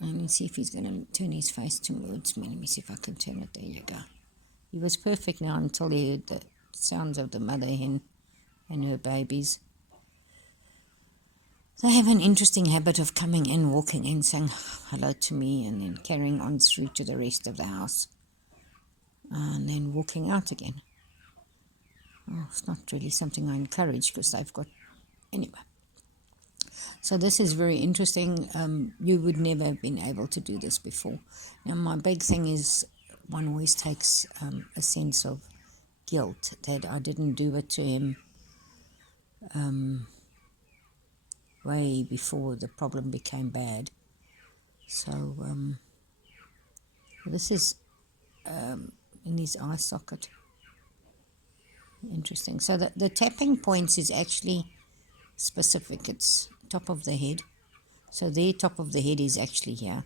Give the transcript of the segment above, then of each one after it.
Let me see if he's going to turn his face towards me. Let me see if I can turn it. There you go. He was perfect now until he heard the sounds of the mother hen and her babies. They have an interesting habit of coming in, walking in, saying hello to me, and then carrying on through to the rest of the house, and then walking out again. Oh, it's not really something I encourage because they've got... Anyway. So this is very interesting. You would never have been able to do this before. Now, my big thing is one always takes a sense of guilt that I didn't do it to him way before the problem became bad. So this is in his eye socket. Interesting. So the tapping points is actually specific. It's top of the head. So their top of the head is actually here.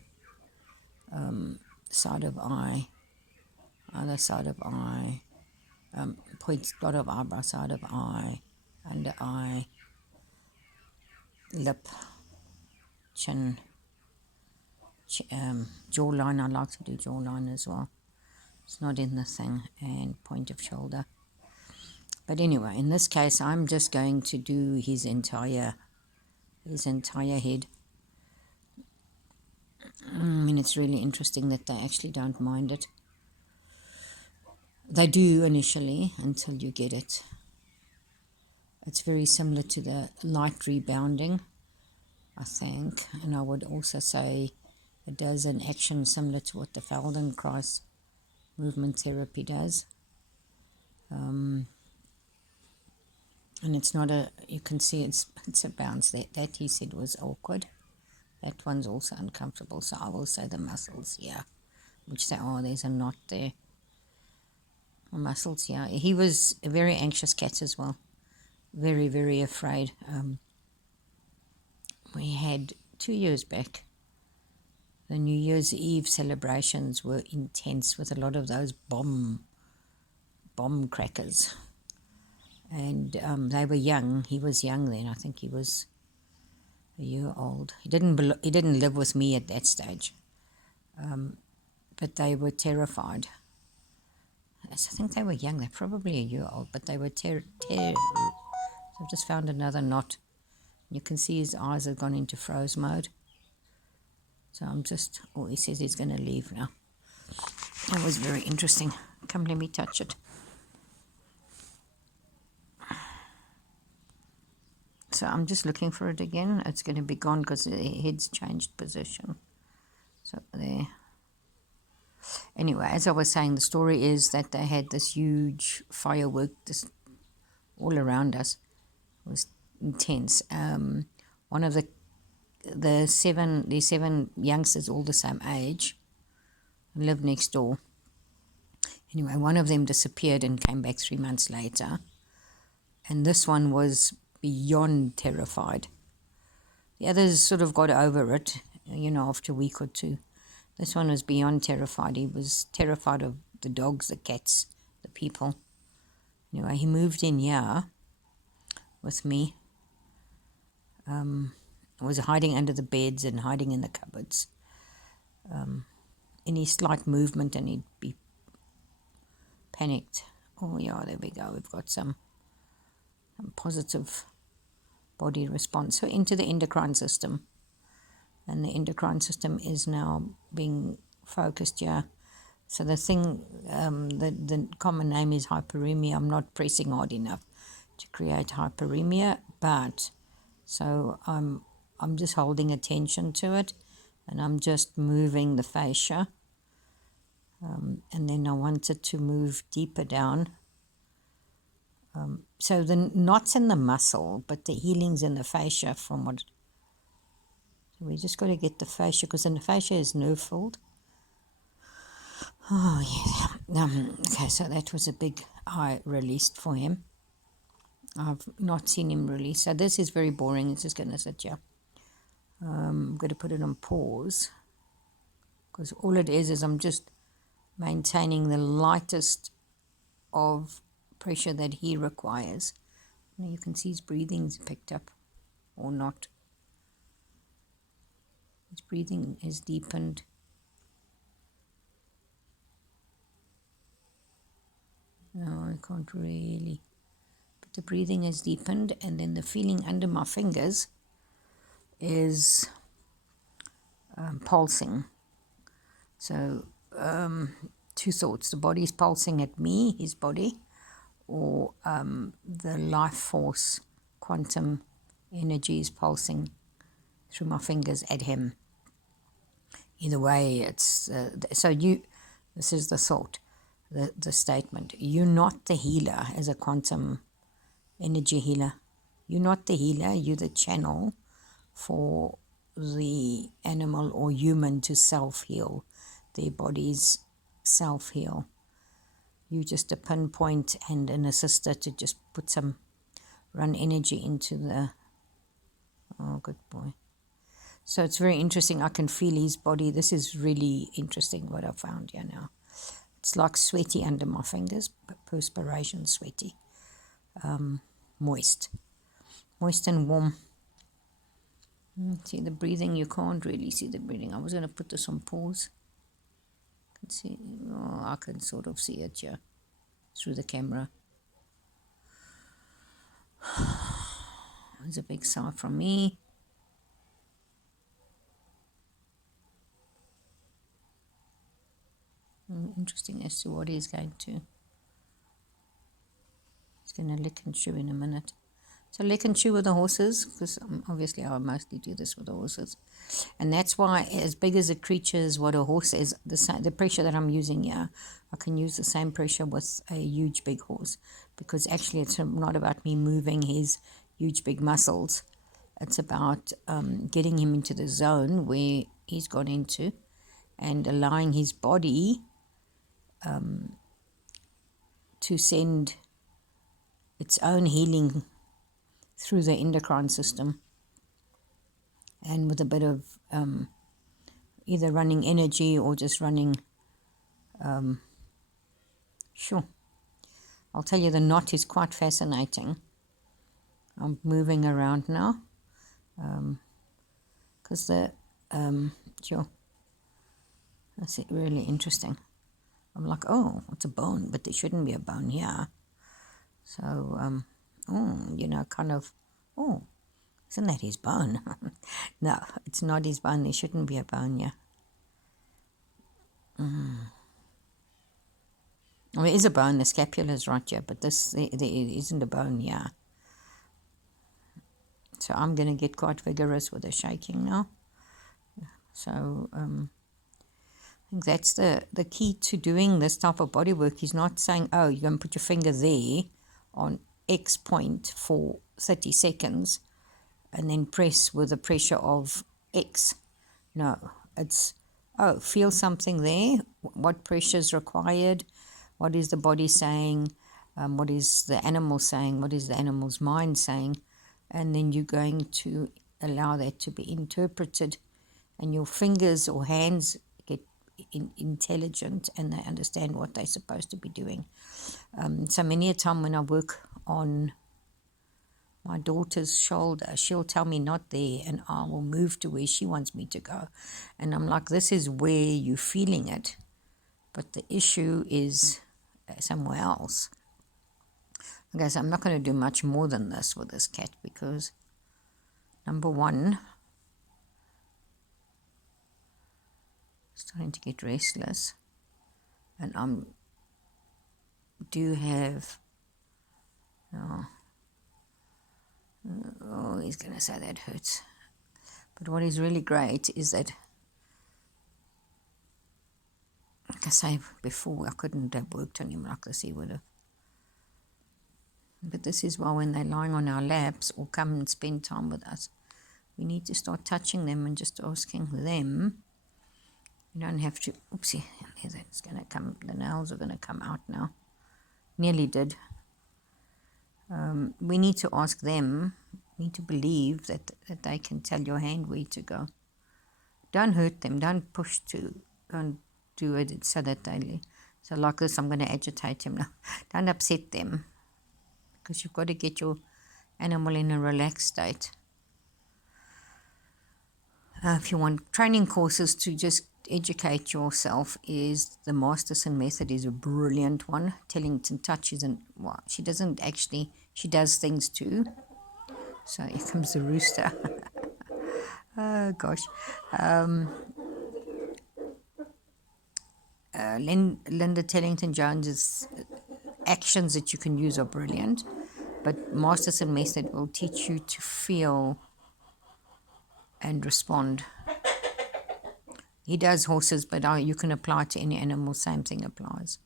Side of eye, other side of eye, point, dot of eyebrow, side of eye, under eye, lip, chin, jawline. I like to do jawline as well. It's not in the thing. And point of shoulder. But anyway, in this case, I'm just going to do his entire head. I mean, it's really interesting that they actually don't mind it. They do initially until you get it. It's very similar to the light rebounding, I think. And I would also say it does an action similar to what the Feldenkrais movement therapy does. And it's not a, you can see it's a bounce. That he said was awkward. That one's also uncomfortable. So I will say the muscles here, which say, oh, there's a knot there. Muscles, yeah. He was a very anxious cat as well. Very, very afraid. We had 2 years back, the New Year's Eve celebrations were intense with a lot of those bomb crackers. And they were young. He was young then. I think he was a year old. He didn't live with me at that stage. But they were terrified. I think they were young. They're probably a year old, but they were So I've just found another knot. You can see his eyes have gone into froze mode. So I'm just... Oh, he says he's going to leave now. That was very interesting. Come, let me touch it. So I'm just looking for it again. It's going to be gone because the head's changed position. So there. Anyway, as I was saying, the story is that they had this huge firework all around us. It was intense. One of the seven youngsters, all the same age, lived next door. Anyway, one of them disappeared and came back 3 months later. And this one was beyond terrified. The others sort of got over it, after a week or two. This one was beyond terrified. He was terrified of the dogs, the cats, the people. Anyway, he moved in here with me. Was hiding under the beds and hiding in the cupboards. Any slight movement and he'd be panicked. Oh yeah, there we go. We've got some positive body response. So into the endocrine system. And the endocrine system is now being focused here. So the thing, the common name is hyperemia. I'm not pressing hard enough to create hyperemia, but so I'm just holding attention to it, and I'm just moving the fascia. And then I wanted to move deeper down. So the knot's in the muscle, but the healing's in the fascia from what... So we just got to get the fascia, because the fascia is nerve-filled. Oh, yeah. Okay, so that was a big eye released for him. I've not seen him release. So this is very boring. It's just going to sit here. I'm going to put it on pause, because all it is I'm just maintaining the lightest of pressure that he requires. Now you can see his breathing's picked up or not. His breathing is deepened. No, I can't really. But the breathing is deepened, and then the feeling under my fingers is pulsing. So, two thoughts. The body's pulsing at me, his body, or the life force, quantum energy is pulsing through my fingers at him. Either way, it's this is the thought, the statement. You're not the healer as a quantum energy healer. You're not the healer, you're the channel for the animal or human to self-heal, their bodies self-heal. You're just a pinpoint and an assister to just put some run energy into the... Oh, good boy. So it's very interesting. I can feel his body. This is really interesting what I found here now. It's like sweaty under my fingers, perspiration, sweaty, moist and warm. See the breathing? You can't really see the breathing. I was going to put this on pause. Can see? Oh, I can sort of see it here through the camera. There's a big sigh from me. Interesting as to what he's going to. He's going to lick and chew in a minute. So lick and chew with the horses, because obviously I mostly do this with the horses. And that's why, as big as a creature is what a horse is, the pressure that I'm using here, I can use the same pressure with a huge big horse, because actually it's not about me moving his huge big muscles. It's about getting him into the zone where he's gone into and allowing his body to send its own healing through the endocrine system, and with a bit of either running energy or just running, sure. I'll tell you, the knot is quite fascinating. I'm moving around now, because sure, that's it, really interesting. I'm like, oh, it's a bone, but there shouldn't be a bone here. So, kind of, oh, isn't that his bone? No, it's not his bone. There shouldn't be a bone here. Well, there is a bone. The scapula is right here, but there isn't a bone here. So I'm going to get quite vigorous with the shaking now. So I think that's the key to doing this type of body work. He's not saying, oh, you're going to put your finger there on X point for 30 seconds and then press with the pressure of X. No, it's, oh, feel something there. What pressure is required? What is the body saying? What is the animal saying? What is the animal's mind saying? And then you're going to allow that to be interpreted, and your fingers or hands get intelligent and they understand what they're supposed to be doing. So many a time when I work on my daughter's shoulder, she'll tell me not there, and I will move to where she wants me to go. And I'm like, this is where you're feeling it, but the issue is somewhere else. Okay, so I'm not going to do much more than this with this cat, because number one, starting to get restless, and do have, oh, he's going to say that hurts. But what is really great is that, like I say before, I couldn't have worked on him like this, he would have. But this is why when they're lying on our laps or come and spend time with us, we need to start touching them and just asking them. You don't have to, oopsie, it's going to come, the nails are going to come out now. Nearly did. We need to ask them, we need to believe that they can tell your hand where to go. Don't hurt them, don't push to, don't do it so that they, so like this, I'm going to agitate him now. Don't upset them, because you've got to get your animal in a relaxed state. if you want training courses to just educate yourself, is the Masterson method is a brilliant one. Tellington Touch isn't, well, she doesn't actually, she does things too. So here comes the rooster. Oh gosh. Linda Tellington Jones's actions that you can use are brilliant, but Masterson method will teach you to feel and respond. He does horses, but you can apply to any animal. Same thing applies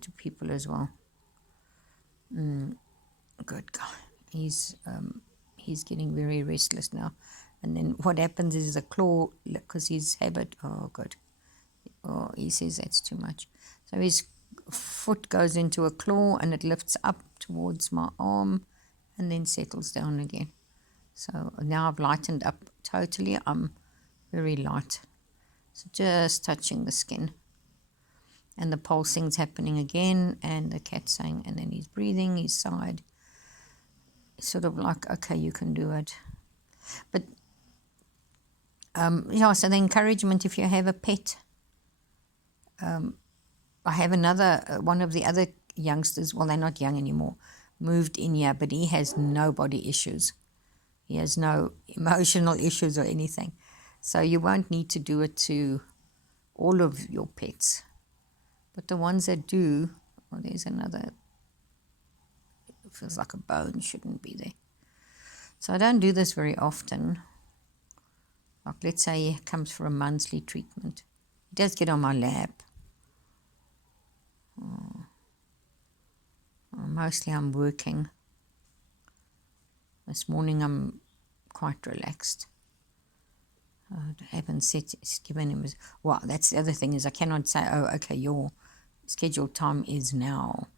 to people as well. Good guy. He's getting very restless now. And then what happens is the claw, because his habit, oh good. Oh, he says that's too much. So his foot goes into a claw and it lifts up towards my arm and then settles down again. So now I've lightened up totally. I'm very light. So just touching the skin. And the pulsing's happening again, and the cat's saying, and then he's breathing, he's sighed. It's sort of like, okay, you can do it. But, yeah, so the encouragement, if you have a pet, I have another, one of the other youngsters, well, they're not young anymore, moved in here, but he has no body issues. He has no emotional issues or anything. So you won't need to do it to all of your pets. But the ones that do, oh, there's another, it feels like a bone, shouldn't be there. So I don't do this very often. Like let's say he comes for a monthly treatment. He does get on my lap. Oh. Oh, mostly I'm working. This morning I'm quite relaxed. I haven't given him, well, that's the other thing is I cannot say, oh, okay, your scheduled time is now.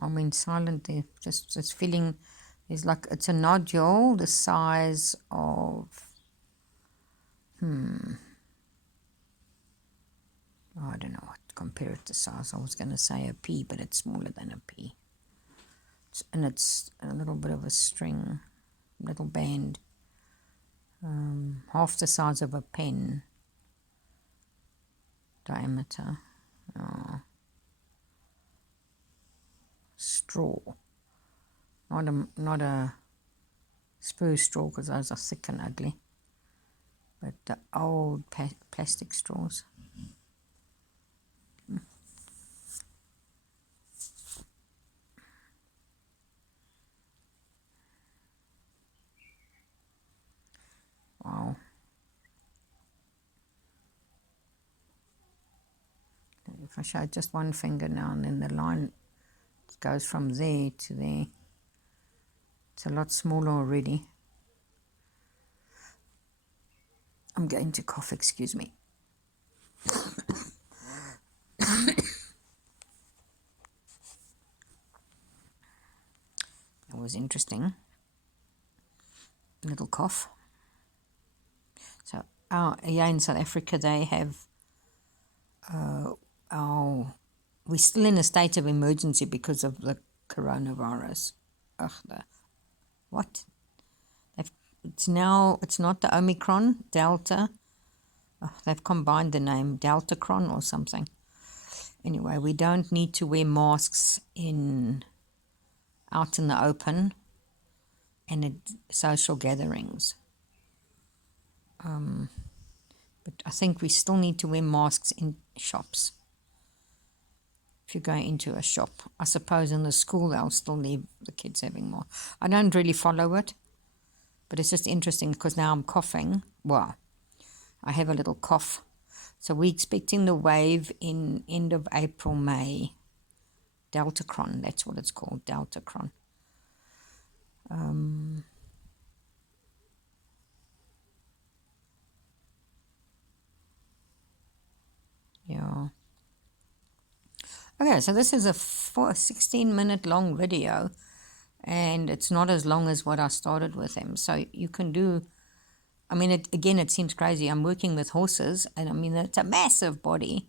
I'm in silent there, just feeling, there's like, it's a nodule the size of, I don't know what to compare it to size. I was going to say a pea, but it's smaller than a pea. And it's a little bit of a string, little band, half the size of a pen diameter. Straw, not a spur straw, because those are thick and ugly, but the old plastic straws. Wow. If I show just one finger now, and then the line goes from there to there, it's a lot smaller already. I'm going to cough, excuse me. That was interesting. Little cough. So, yeah, in South Africa, they have, we're still in a state of emergency because of the coronavirus. What? It's not the Omicron, Delta. They've combined the name, Deltacron or something. Anyway, we don't need to wear masks out in the open and at social gatherings. But I think we still need to wear masks in shops. If you go into a shop, I suppose in the school they'll still leave the kids having more. I don't really follow it, but it's just interesting because now I'm coughing. Well, I have a little cough. So we're expecting the wave in end of April, May. Deltacron, that's what it's called, Deltacron. Yeah. Okay, so this is for a 16-minute long video, and it's not as long as what I started with him. So you can do, I mean, it seems crazy. I'm working with horses, and I mean, it's a massive body,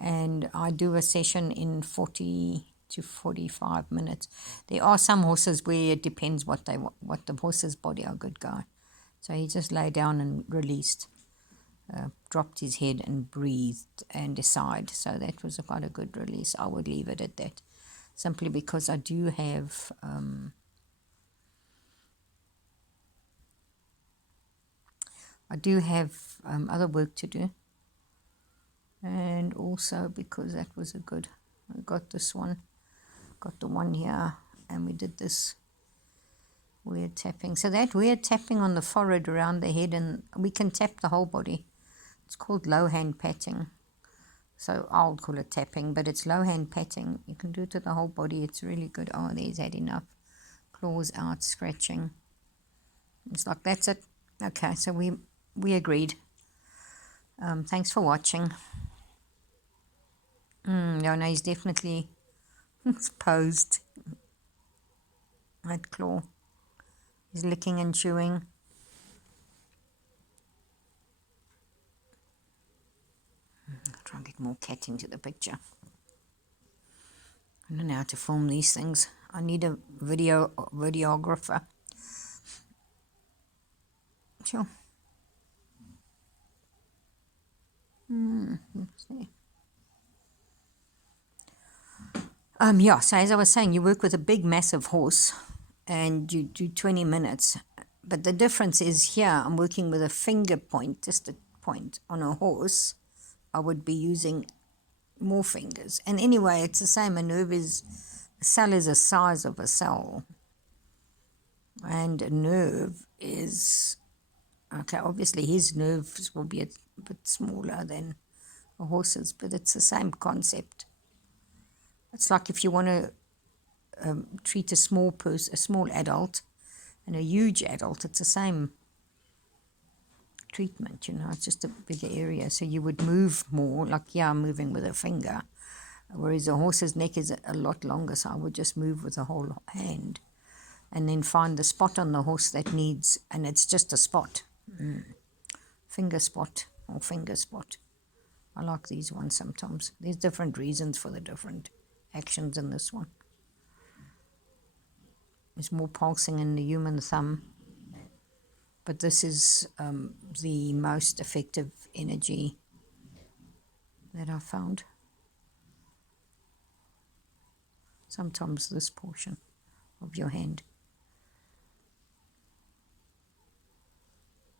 and I do a session in 40 to 45 minutes. There are some horses where it depends what the horse's body. Oh, good guy. So he just lay down and released, dropped his head and breathed and sighed. So that was quite a good release. I would leave it at that, simply because I do have other work to do, and also because that was a good, I got this one, got the one here, and we did this weird tapping. So that weird tapping on the forehead, around the head, and we can tap the whole body. It's called Louhan patting. So I'll call it tapping, but it's Louhan patting. You can do it to the whole body. It's really good. Oh, there's had enough. Claws out, scratching. It's like, that's it. Okay, so we agreed. Thanks for watching. No, he's definitely posed. That claw. He's licking and chewing. I'll try and get more cat into the picture. I don't know how to film these things. I need a videographer. Sure. Yeah, so as I was saying, you work with a big, massive horse, and you do 20 minutes. But the difference is here, I'm working with a finger point, just a point. On a horse, I would be using more fingers. And anyway, it's the same. A cell is the size of a cell. And a nerve is, okay, obviously his nerves will be a bit smaller than a horse's, but it's the same concept. It's like if you want to treat a small adult and a huge adult, it's the same treatment, it's just a bigger area. So you would move more, like, yeah, I'm moving with a finger, whereas a horse's neck is a lot longer, so I would just move with the whole hand and then find the spot on the horse that needs, and it's just a spot, finger spot or finger spot. I like these ones sometimes. There's different reasons for the different actions in this one. There's more pulsing in the human thumb, but this is the most effective energy that I've found. Sometimes this portion of your hand.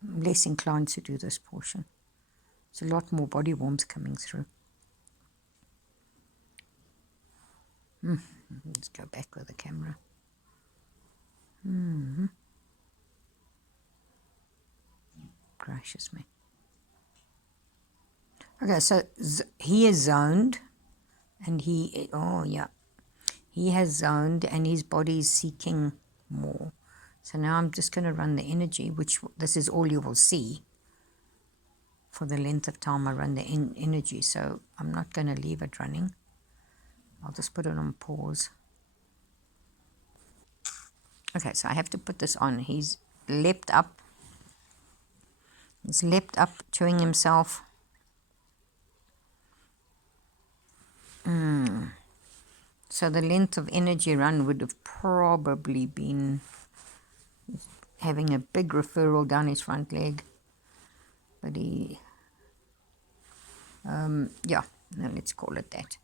I'm less inclined to do this portion. There's a lot more body warmth coming through. Let's go back with the camera. Gracious me. Okay, so he is zoned, and he has zoned, and his body is seeking more. So now I'm just going to run the energy, which this is all you will see. For the length of time I run the energy, so I'm not going to leave it running. I'll just put it on pause. Okay, so I have to put this on. He's leapt up. He's leapt up, chewing himself. So the length of energy run would have probably been having a big referral down his front leg. But he, yeah, no, let's call it that.